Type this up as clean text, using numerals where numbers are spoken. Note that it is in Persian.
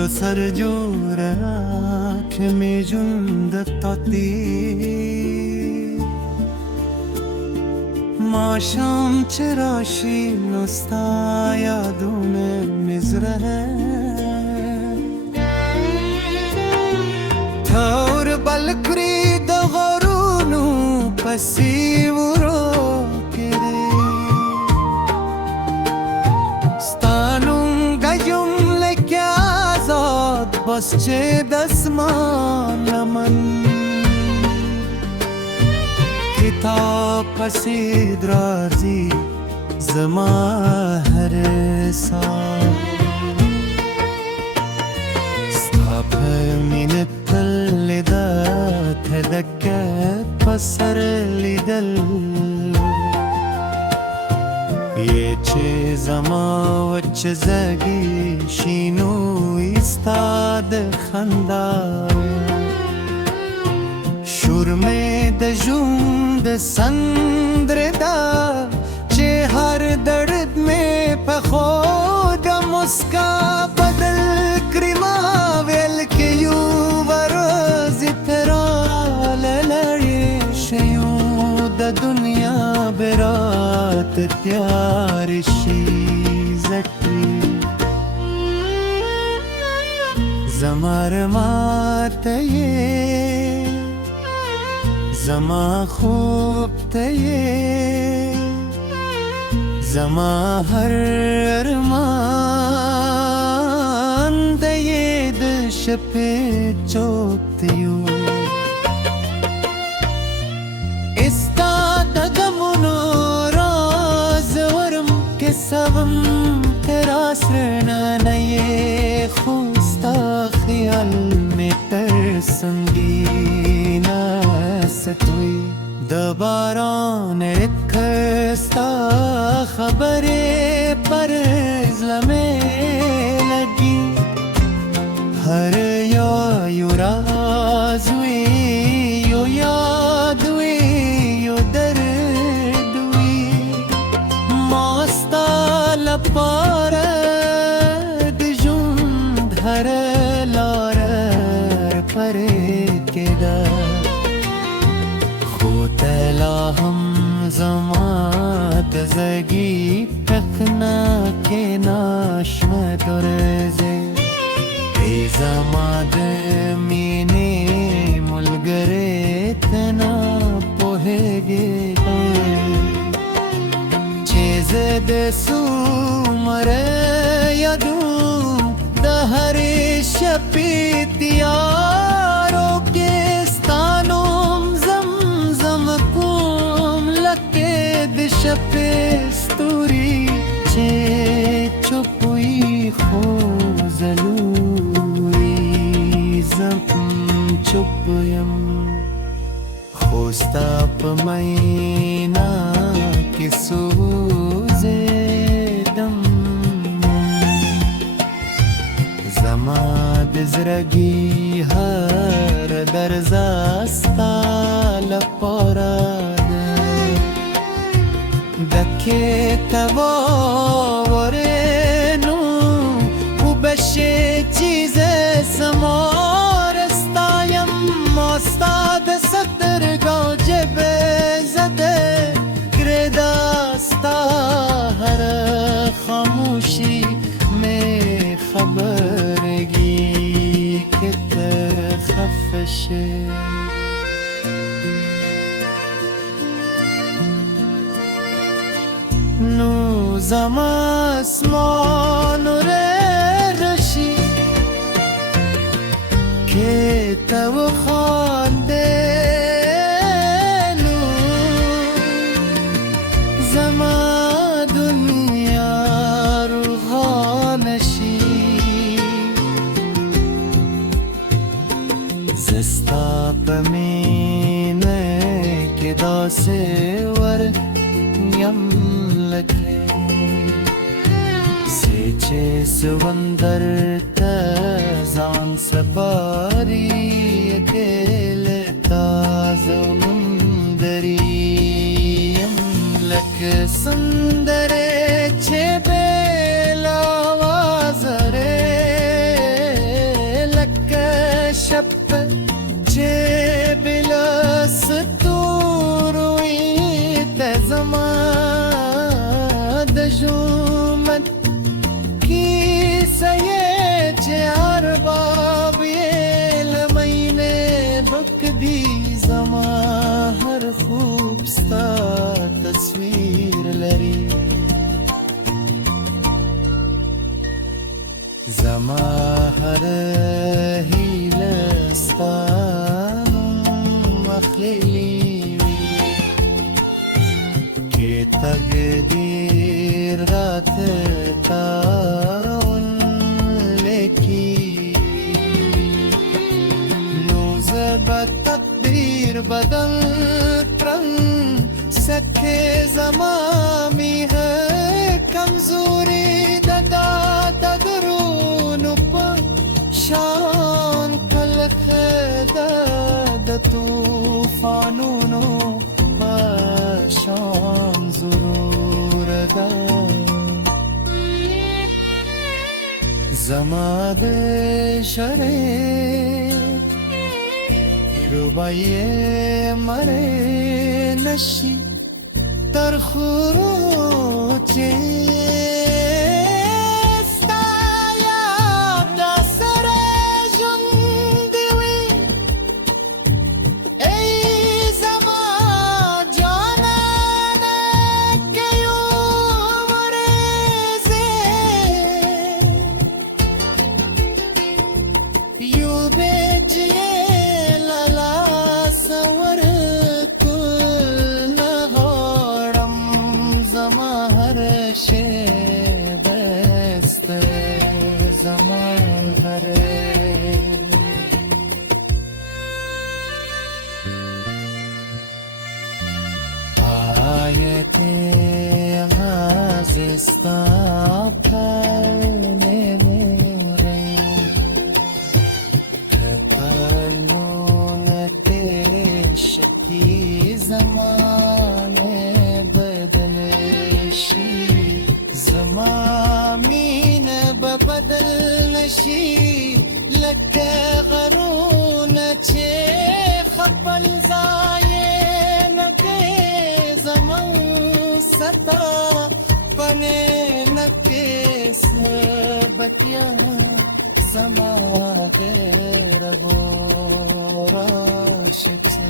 دو سر جوره که می جند تاتی ما شام چراشی نستا یادون مزره تور بلکری دو غرونو پسی ورو کره ستانون گجم لکه آزاد بس چه دسمان من کتاب پسی درازی زما هر سال ستاپ مین تل دا تدکه پسر لیدل یه چه زما و چه زگی شینو ایستاد خندار شورمه د ژوند سندره دا چې هر درد مې په خود مسکا بدل کړي ما ویل کې یو ورځ تراله لړې شیو د دنیا برات تیار شي زټي زمار ماته زما خوب ته یې زما هر ارمان ته یې د شپې چوک ته یو ستا د غمونو راز ورم که سوم ترا سرنا نه یې خو ستا خیال مې تر سنګینه ستوي د باران رکستا خبرې پر زلمې لګي هر یو راز وي یو یاد وي یو درد وي ما ستا لپاره د ژوند هر لاره پرې کېده لا هم زما د زگی پخنا که ناشم درزه ای زما د مینی ملگره تنا پوهگی چیز د سومره یادون د هر شپی تیارو که ستانوم شپې ستوري چې چوپوي خو زلوري زم چوپ یم خو ستا په مینا کې سوځېدم زما د زړګي هر درزا ستا لپاره دکه تواورنو و بشه چیز سمارستایم ماستاد سترگا جب زده گرداستا هر خاموشی میں خبرگی که تر خفشه نو زما اسمان رشی که تو خواندنو زما دنیا روحانشی زستا پمینه که داسه ور یم سچے سمندر تزان سپاری اکیلے تازمندریم لک سندرے چھے بیلا وازرے دستور زما د ژوند کیسه یې چې ارباب یې له مینې ډک دي زما هر خوب ستا تصویر لري زما هر هیله ستا مخلي تقدیر رات تعاون لکی نوزب تقدیر بدل کرم سکے زمامی ہے کمزوری ددا تدرون پا شان کلخ داد توفانونو شان ضرور دا زما د شرے ربایه مره نشی تر خروچه Stop بدل نشي لك غرونة خبل زاينك زمن ستا فنينك سبتيا سما غير غورا شكسي